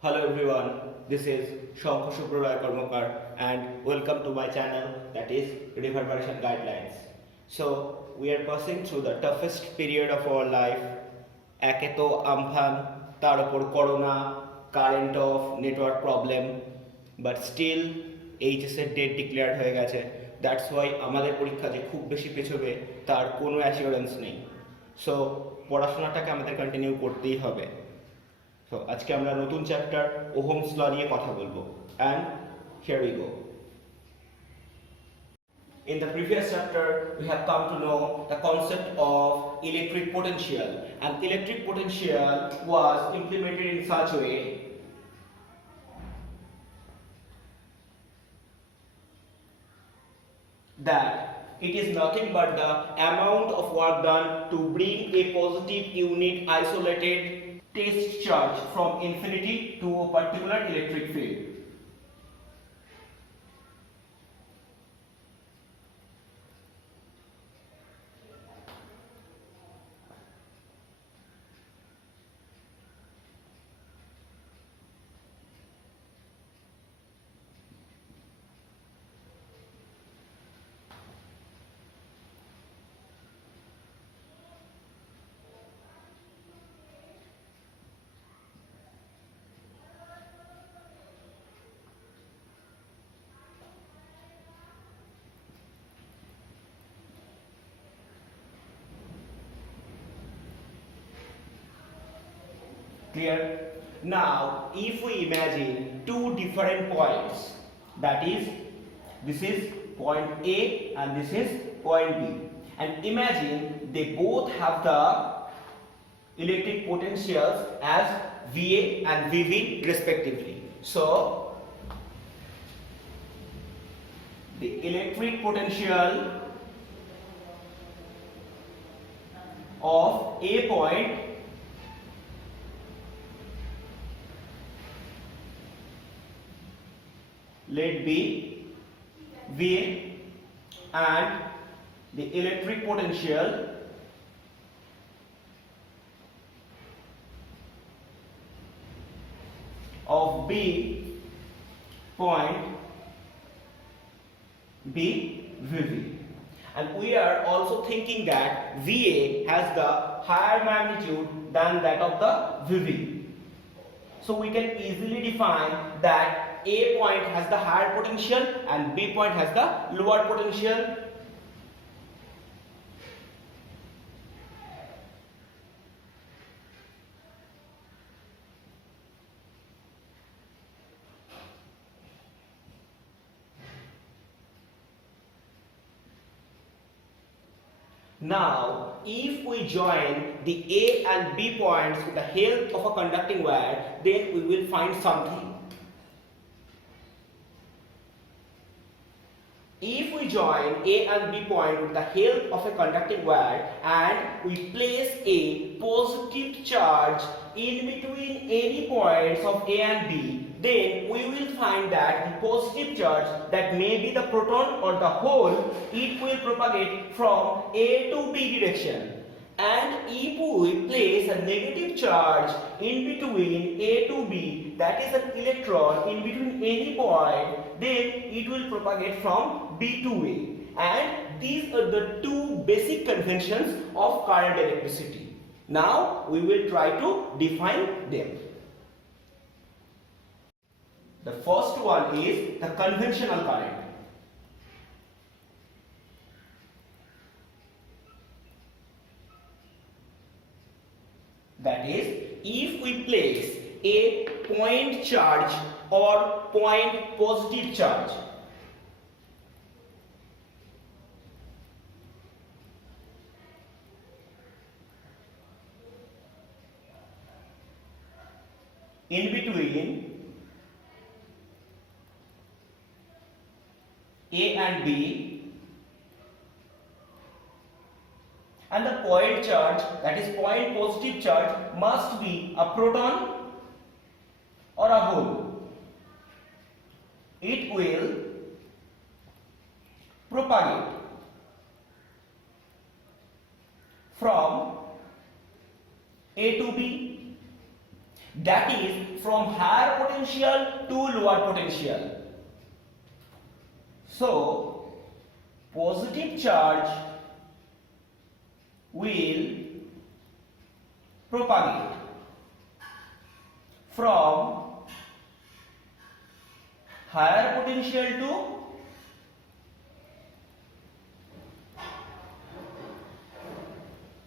Hello everyone, this is Shankha Subroy Karmakar and welcome to my channel that is Reverberation Guidelines. So we are passing through the toughest period of our life. একে তো Amphan তার উপর corona current off network problem but still এইচএসের date declare হয়ে গেছে that's why আমাদের পরীক্ষা যে খুব বেশি পেছবে তার কোনো অ্যাসিওরেন্স নেই সো পড়াশোনাটাকে আমাদের কন্টিনিউ করতেই হবে সো আজকে আমরা নতুন চ্যাপ্টার ওহমস ল নিয়ে কথা বলবো and here we go In the previous chapter, we have come to know the concept of electric potential, and electric potential was implemented in such a way that it is nothing but the amount of work done to bring a positive unit isolated test charge from infinity to a particular electric field. Clear? Now, if we imagine two different points, that is, this is point A and this is point B, and imagine they both have the electric potentials as VA and VB respectively. So, the electric potential of A point let be VA and the electric potential of B point B VV, and we are also thinking that VA has the higher magnitude than that of the VV, so we can easily define that A point has the higher potential and B point has the lower potential. Now, if we join the A and B points with the help of a conducting wire, then we will find something. If we join A and B point with the help of a conducting wire and we place a positive charge in between any points of A and B, then we will find that the positive charge, that may be the proton or the hole, it will propagate from A to B direction. And if we place a negative charge in between A to B, that is an electron in between any point, then it will propagate from B to A. And these are the two basic conventions of current electricity. Now we will try to define them. The first one is the conventional current. That is, if we place a point charge or point positive charge in between A and B, and the point charge, that is point positive charge, must be a proton or a hole, it will propagate from A to B that is from higher potential to lower potential. So positive charge will propagate from higher potential to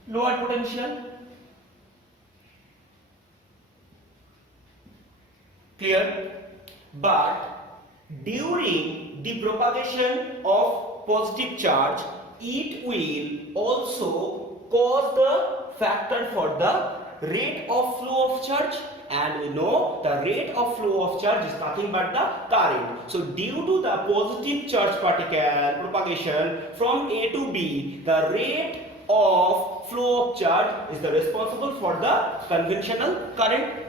lower potential. Clear? But during the propagation of positive charge, it will also cause the factor for the rate of flow of charge, and we know the rate of flow of charge is nothing but the current. So due to the positive charge particle propagation from A to B, the rate of flow of charge is the responsible for the conventional current.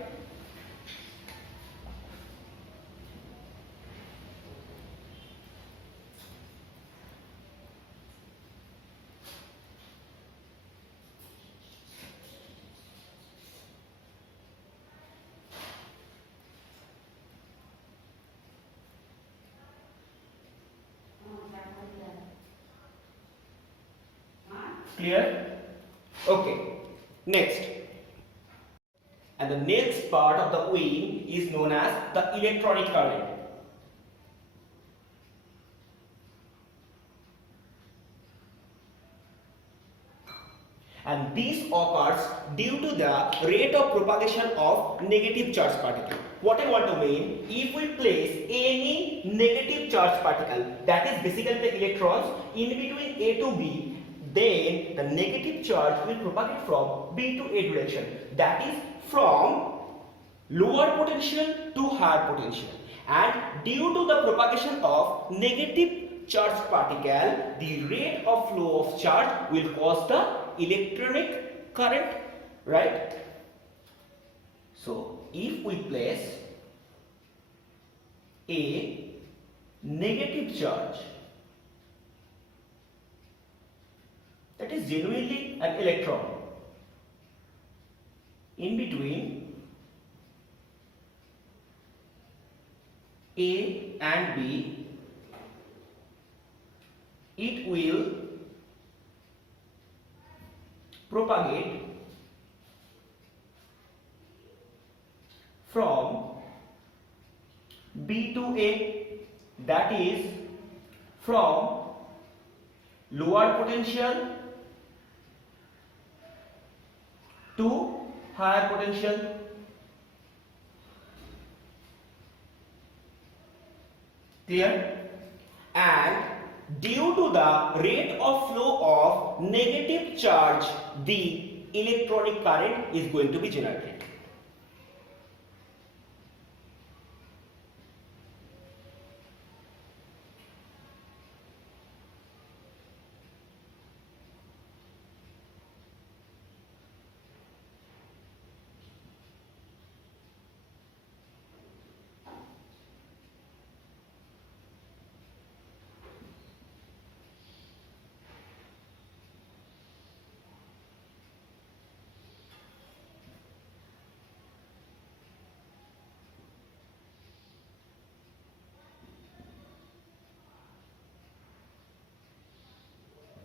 Clear? Okay. Next. And the next part of the wing is known as the electronic current. And this occurs due to the rate of propagation of negative charge particle. What I want to mean, if we place any negative charge particle, that is basically the electrons, in between A to B, then the negative charge will propagate from B to A direction. That is from lower potential to higher potential. And due to the propagation of negative charge particle, the rate of flow of charge will cause the electronic current, right? So if we place a negative charge, that is genuinely an electron, in between A and B, it will propagate from B to A, that is from lower potential to higher potential. Clear? And due to the rate of flow of negative charge, the electronic current is going to be generated.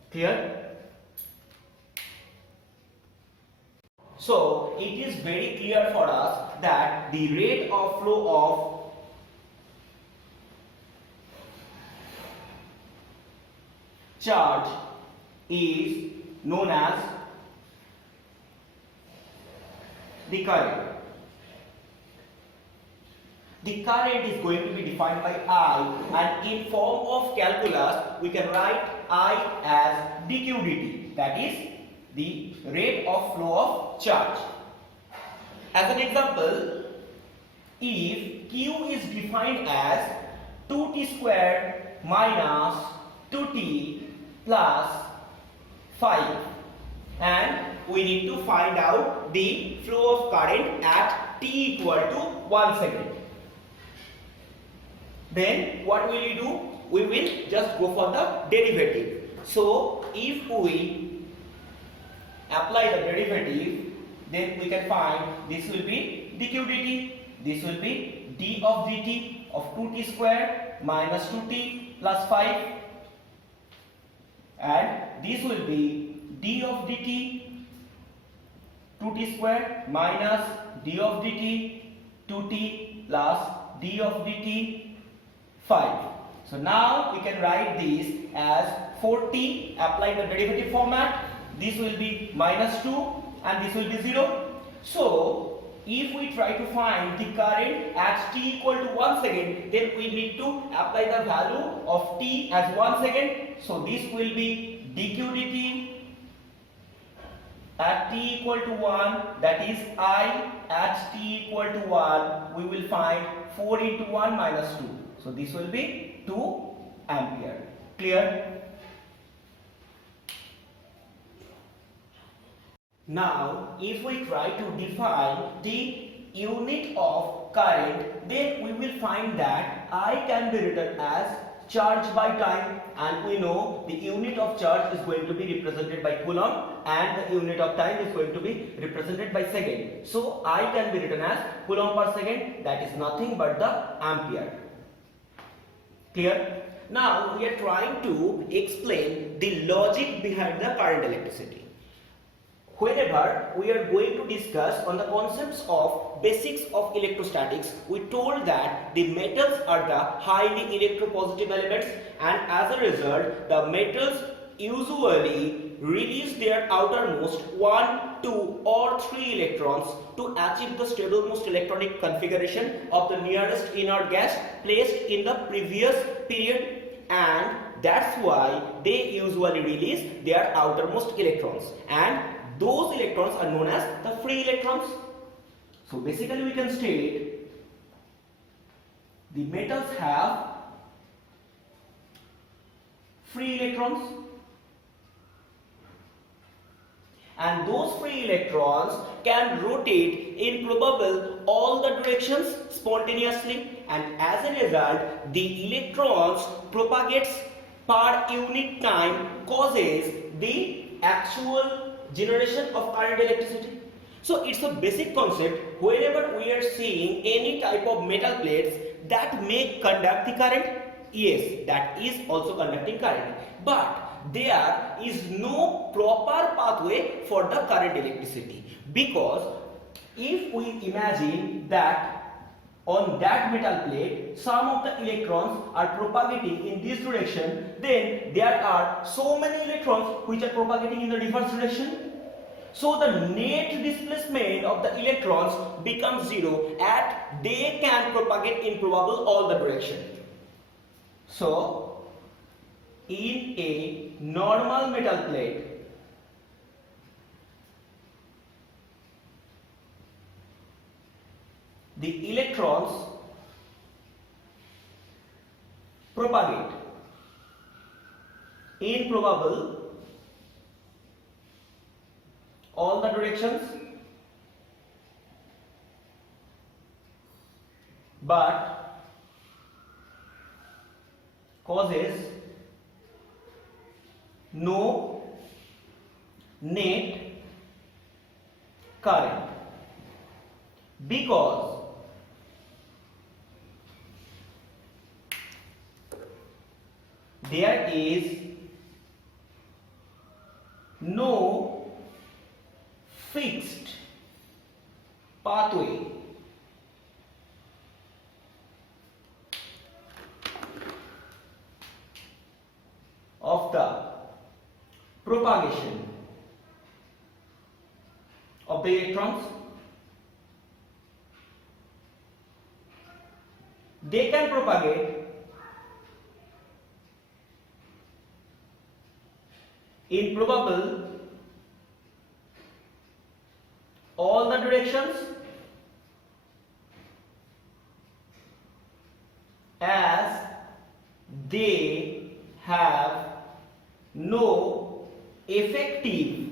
Clear? So it is very clear for us that the rate of flow of charge is known as the current. The current is going to be defined by I, and in form of calculus we can write I as dq dt, that is the rate of flow of charge. As an example, if q is defined as 2t squared minus 2t plus 5, and we need to find out the flow of current at t equal to 1 second. Then what will we do? We will just go for the derivative. So if we apply the derivative, then we can find this will be dq dt. This will be d of dt of 2t square minus 2t plus 5, and this will be d of dt 2t square minus d of dt 2t plus d of dt 5. So now we can write this as 4t, apply the derivative format. This will be minus 2 and this will be 0. So if we try to find the current at t equal to 1 second, then we need to apply the value of t as 1 second. So this will be dq dt at t equal to 1, that is I at t equal to 1, we will find 4 into 1 minus 2. So this will be 2 ampere. Clear? Now, if we try to define the unit of current, then we will find that I can be written as charge by time, and we know the unit of charge is going to be represented by coulomb and the unit of time is going to be represented by second. So I can be written as coulomb per second, that is nothing but the ampere. Clear? Now we are trying to explain the logic behind the current electricity. Whenever we are going to discuss on the concepts of basics of electrostatics, we told that the metals are the highly electropositive elements, and as a result the metals usually release their outermost 1, 2 or 3 electrons to achieve the stablest electronic configuration of the nearest inert gas placed in the previous period, and that's why they usually release their outermost electrons, and those electrons are known as the free electrons. So basically we can state the metals have free electrons, and those free electrons can rotate in probable all the directions spontaneously, and as a result the electrons propagates per unit time causes the actual generation of current electricity. So it's a basic concept. Whenever we are seeing any type of metal plates that may conduct the current, yes, that is also conducting current, but there is no proper pathway for the current electricity, because if we imagine that on that metal plate some of the electrons are propagating in this direction, then there are so many electrons which are propagating in the reverse direction. So the net displacement of the electrons becomes 0 and they can propagate in probable all the direction. So in a normal metal plate, the electrons propagate in probable all the directions, but causes no net current, because there is no fixed pathway of the propagation of the electrons. They can propagate in probable all the directions as they have no effective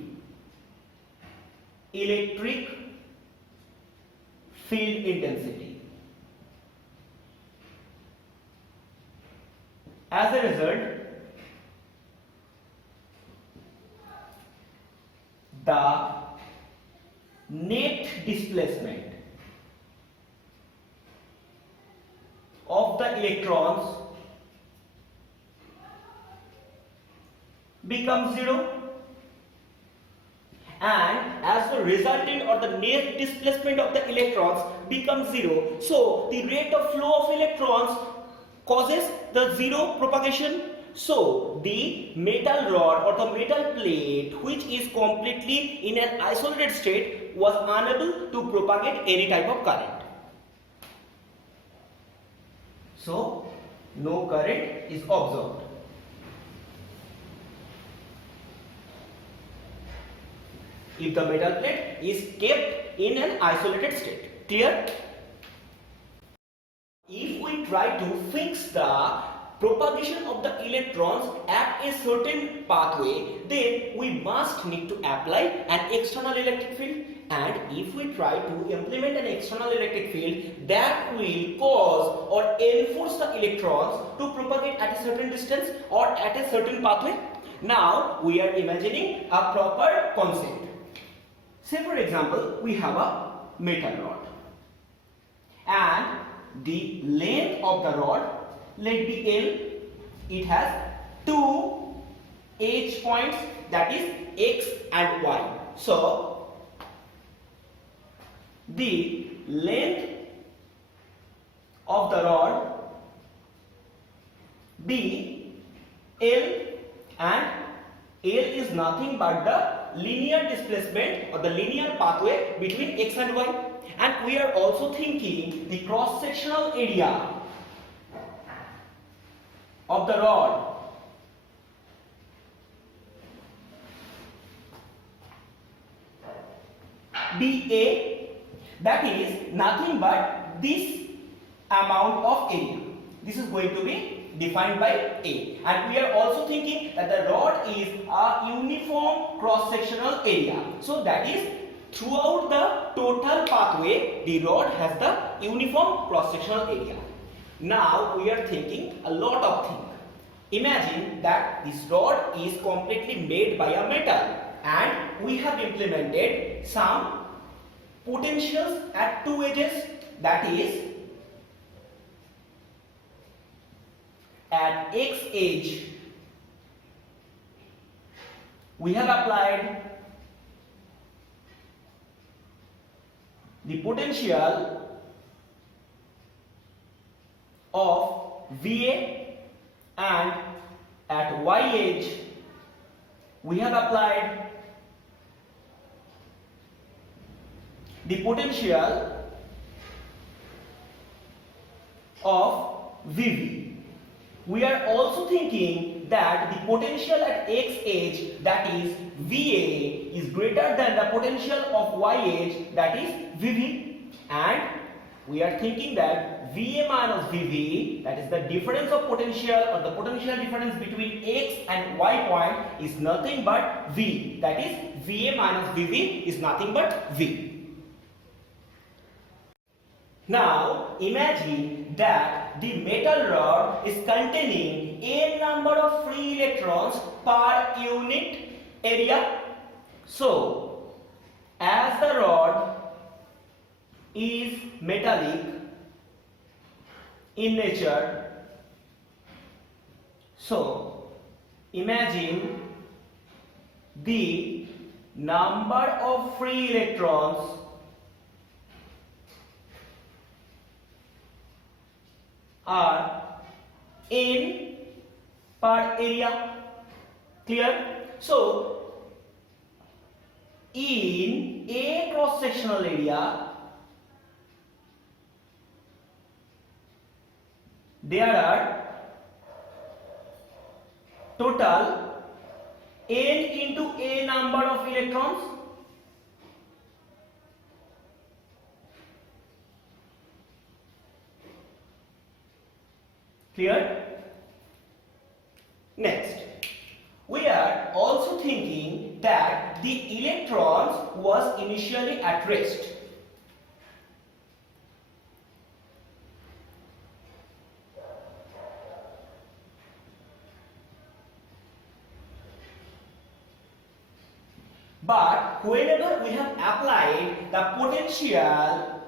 electric field intensity. As a result, the net displacement of the electrons becomes 0, and as the resultant or the net displacement of the electrons becomes 0, so the rate of flow of electrons causes the 0 propagation. So the metal rod or the metal plate which is completely in an isolated state was unable to propagate any type of current. So no current is observed. If the metal plate is kept in an isolated state. Clear? If we try to fix the propagation of the electrons at a certain pathway, then we must need to apply an external electric field, and if we try to implement an external electric field, that will cause or enforce the electrons to propagate at a certain distance or at a certain pathway. Now we are imagining a proper concept. Say for example, we have a metal rod, and the length of the rod, let be L, it has two edge points, that is X and Y. So the length of the rod be L, and L is nothing but the linear displacement or the linear pathway between X and Y. And we are also thinking the cross-sectional area of the rod BA, that is nothing but this amount of area. This is going to be defined by A. And we are also thinking that the rod is a uniform cross-sectional area. So that is throughout the total pathway, the rod has the uniform cross-sectional area. Now we are thinking a lot of things. Imagine that this rod is completely made by a metal, and we have implemented some potentials at two edges, that is at X edge we have applied the potential of VA, and at Y edge we have applied the potential of VV. We are also thinking that the potential at X edge, that is VA, is greater than the potential of Y edge, that is VV, and we are thinking that VA minus VV, that is the difference of potential or the potential difference between X and Y point, is nothing but V, that is VA minus VV is nothing but V. Now imagine that the metal rod is containing a number of free electrons per unit area. So as the rod is metallic in nature, so imagine the number of free electrons are N per area. Clear? So in a cross sectional area there are total N into a number of electrons. Clear? Next, we are also thinking that the electrons was initially at rest. But whenever we have applied the potential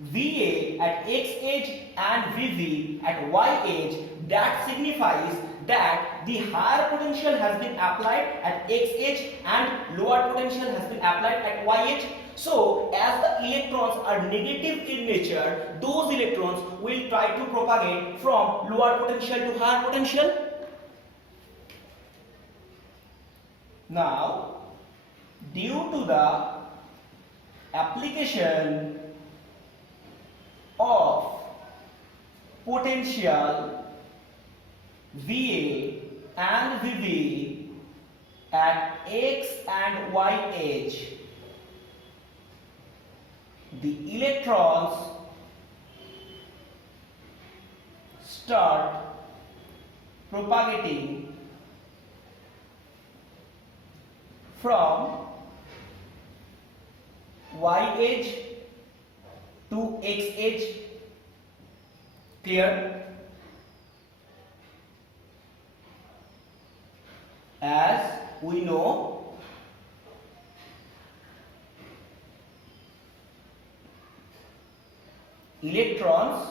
VA at x edge and VV at y edge, that signifies that the higher potential has been applied at x edge and lower potential has been applied at y edge. So as the electrons are negative in nature, those electrons will try to propagate from lower potential to higher potential. Now, due to the application of potential VA and VV at x and y edge, the electrons start propagating from y edge to x edge. Clear? As we know, electrons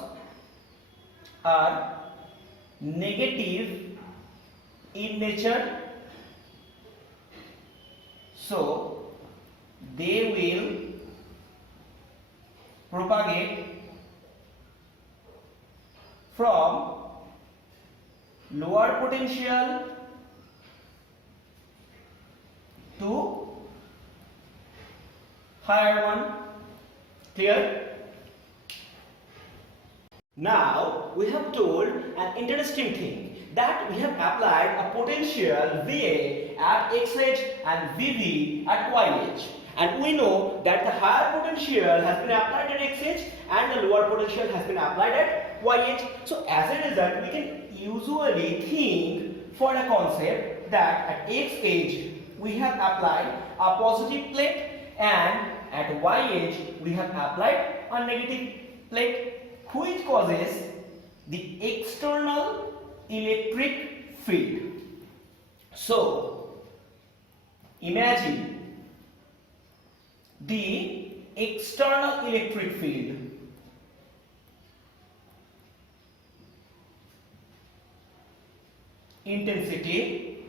are negative in nature, so they will propagate from lower potential to higher one. Clear? Now we have told an interesting thing, that we have applied a potential VA at x edge and VV at y edge, and we know that the higher potential has been applied at x edge and the lower potential has been applied at y edge. So as a result, we can usually think for a concept that at x edge we have applied a positive plate and at y edge we have applied a negative plate, which causes the external electric field. So imagine the external electric field intensity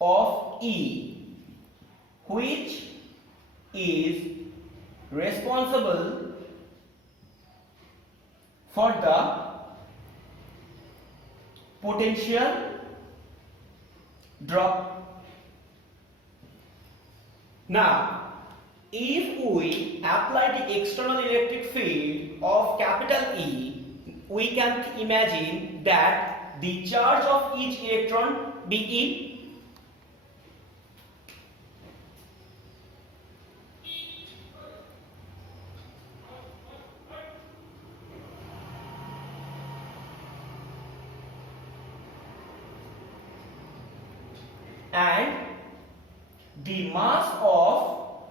of E, which is responsible for the potential drop. Now, if we apply the external electric field of capital E, we can imagine that the charge of each electron be E. And the mass of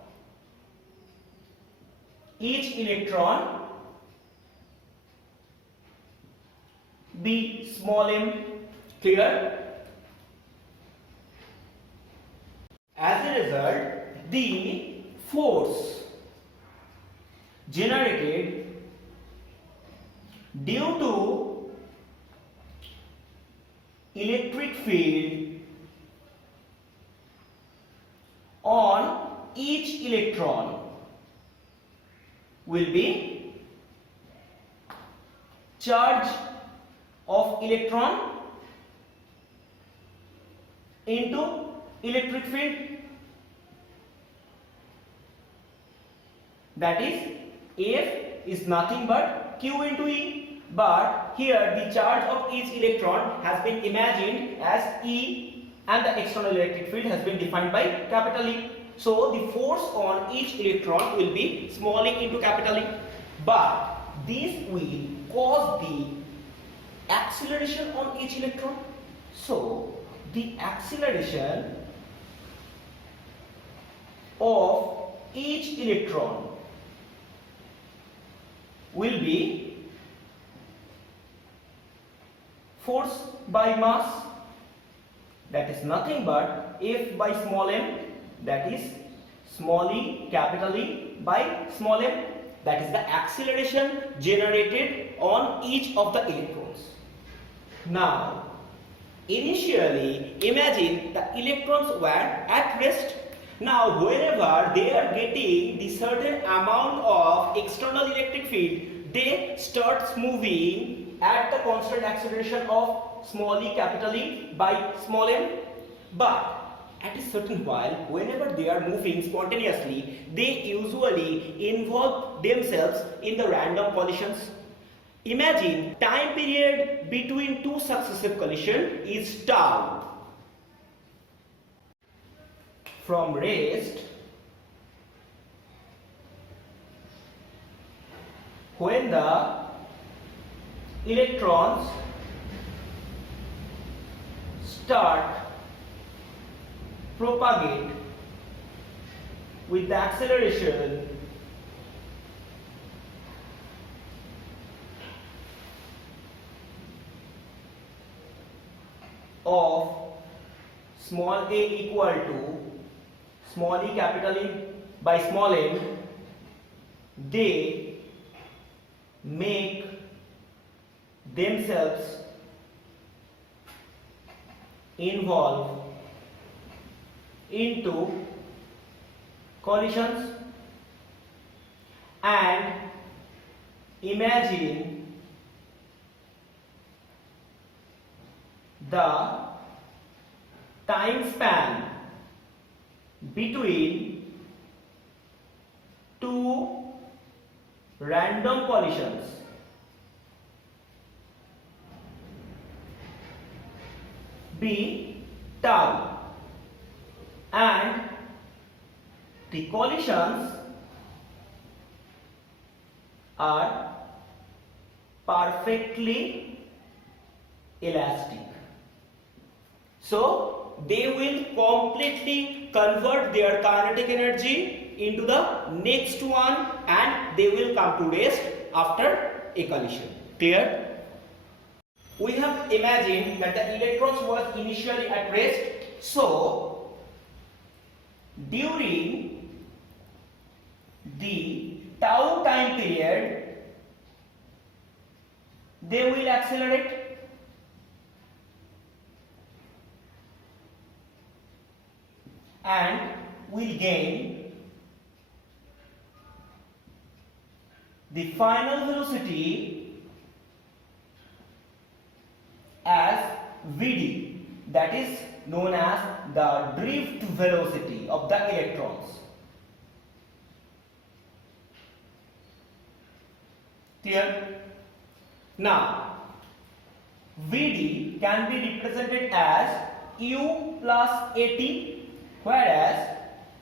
each electron be small m. Clear? As a result, the force generated due to electric field on each electron will be charge of electron into electric field, that is F is nothing but Q into E, but here the charge of each electron has been imagined as E and the external electric field has been defined by capital E. So the force on each electron will be small e into capital E, but this will cause the acceleration on each electron. So the acceleration of each electron will be force by mass, that is nothing but F by small m, that is small e capital E by small m. that is the acceleration generated on each of the electrons. Now, initially, imagine the electrons were at rest. Now, whenever they are getting the certain amount of external electric field, they start moving at the constant acceleration of small e capital E by small m. But at a certain while, whenever they are moving spontaneously, they usually involve themselves in the random collisions. Imagine time period between two successive collisions is tau. From rest, when the electrons start propagate with the acceleration of small a equal to small e capital E by small m, they make themselves involve into collisions, and imagine the time span between two random collisions be tau, and the collisions are perfectly elastic. So they will completely convert their kinetic energy into the next one, and they will come to rest after a collision. Clear? We have imagined that the electrons was initially at rest. So during the tau time period, they will accelerate. And will gain the final velocity as Vd, that is known as the drift velocity of the electrons. Clear? Now, Vd can be represented as u plus at, whereas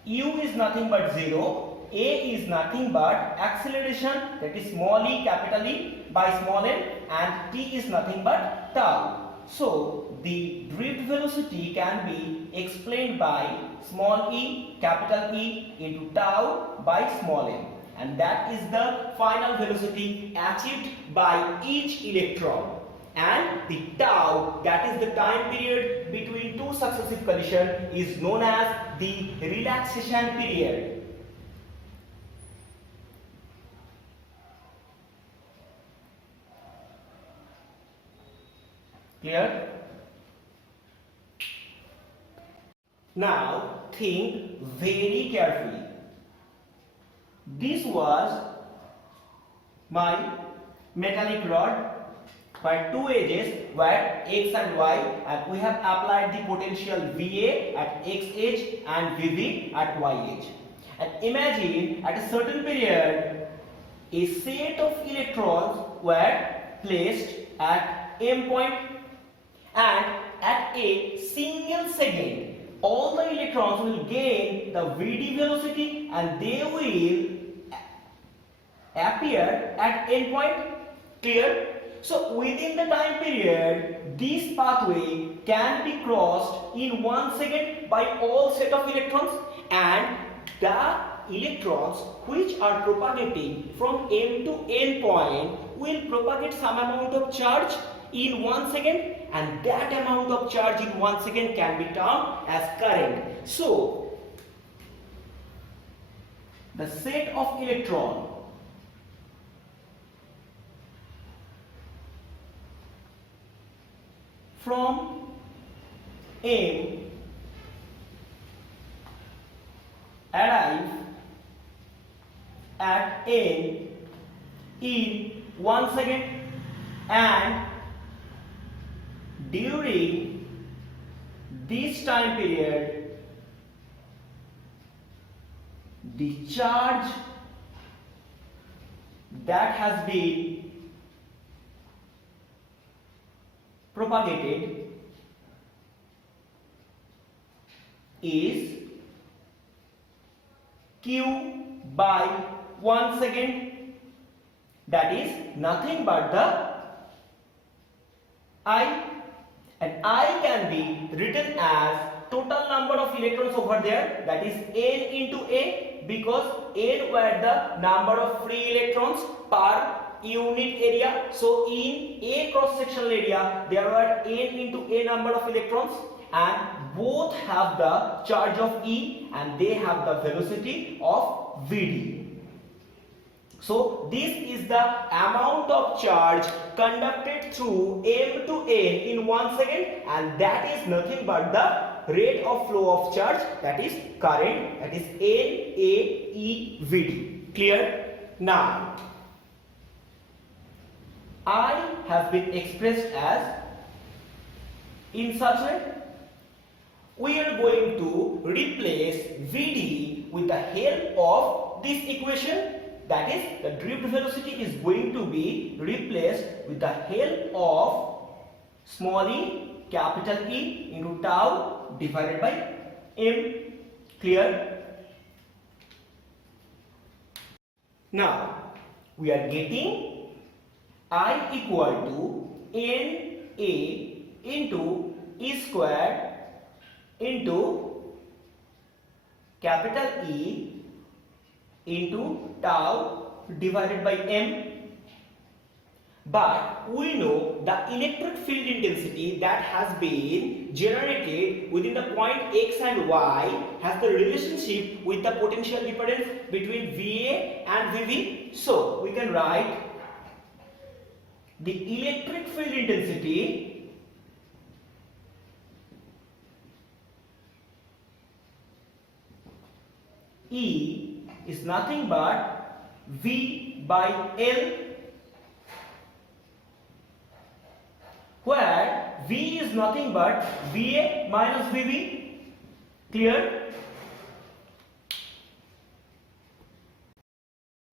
u is nothing but 0, a is nothing but acceleration, that is small e capital E by small m, and t is nothing but tau. So the drift velocity can be explained by small e capital E into tau by small m, and that is the final velocity achieved by each electron. And the tau, that is the time period between two successive collisions, is known as the relaxation period. Clear? Now think very carefully. This was my metallic rod where two edges were x and y, and we have applied the potential VA at x edge and VB at y edge. And imagine at a certain period a set of electrons were placed at M point, and at a single second all the electrons will gain the Vd velocity and they will appear at N point. Clear? So within the time period, this pathway can be crossed in 1 second by all set of electrons, and the electrons which are propagating from M to N point will propagate some amount of charge in 1 second, and that amount of charge in 1 second can be termed as current. So the set of electron from M arrive at N in 1 second, and during this time period the charge that has been propagated is Q by 1 second, that is nothing but the I, and I can be written as total number of electrons over there, that is N into A, because N were the number of free electrons per unit area. So in A cross sectional area there were N into A number of electrons, and both have the charge of E and they have the velocity of Vd. So this is the amount of charge conducted through M to N in 1 second, and that is nothing but the rate of flow of charge, that is current, that is NAEVD. Clear? Now I has been expressed as in such way. We are going to replace Vd with the help of this equation, that is the drift velocity is going to be replaced with the help of small e capital E into tau divided by M. Clear? Now we are getting I equal to NA into E squared into capital E into tau divided by M. But we know the electric field intensity that has been generated within the point X and Y has the relationship with the potential difference between VA and VV. So we can write the electric field intensity E is nothing but V by L, where V is nothing but VA minus VV. Clear?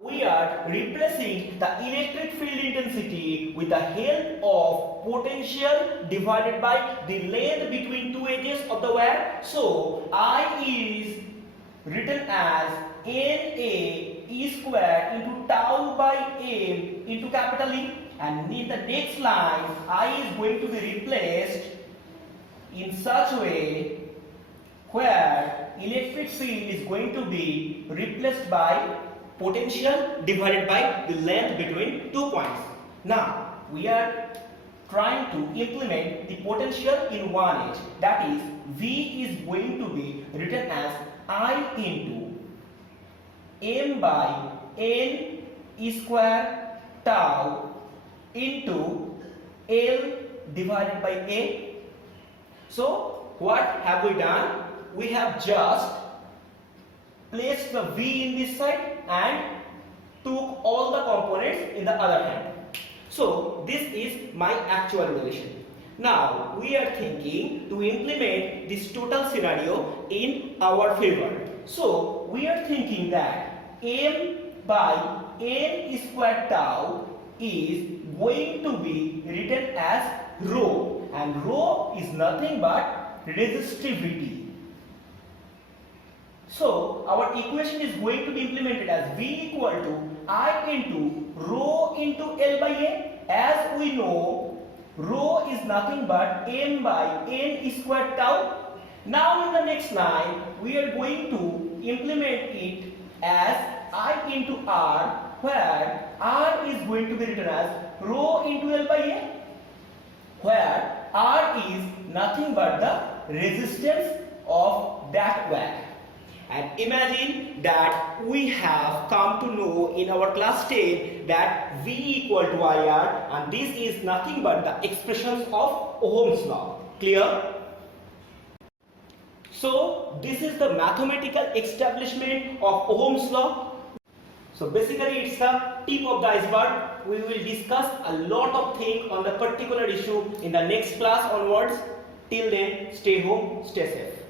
We are replacing the electric field intensity with the help of potential divided by the length between two edges of the wire. So I is written as NA E square into tau by M into capital E, and in the next line I is going to be replaced in such way where electric field is going to be replaced by potential divided by the length between 2 points. Now we are trying to implement the potential in one edge, that is V is going to be written as I into M by N E square tau into L divided by A. So what have we done? We have just placed the V in this side and took all the components in the other hand. So this is my actual relation. Now we are thinking to implement this total scenario in our favor. So we are thinking that M by N square tau is going to be written as rho, and rho is nothing but resistivity. So our equation is going to be implemented as V equal to I into rho into L by A. As we know, rho is nothing but M by N square tau. Now in the next line we are going to implement it as I into R, where R is going to be written as rho into L by A, where R is nothing but the resistance of that wire. And imagine that we have come to know in our class 10 that V equal to IR, and this is nothing but the expressions of Ohm's law. Clear? So this is the mathematical establishment of Ohm's law. So basically it's the tip of the iceberg. We will discuss a lot of things on the particular issue in the next class onwards. Till then, stay home, stay safe.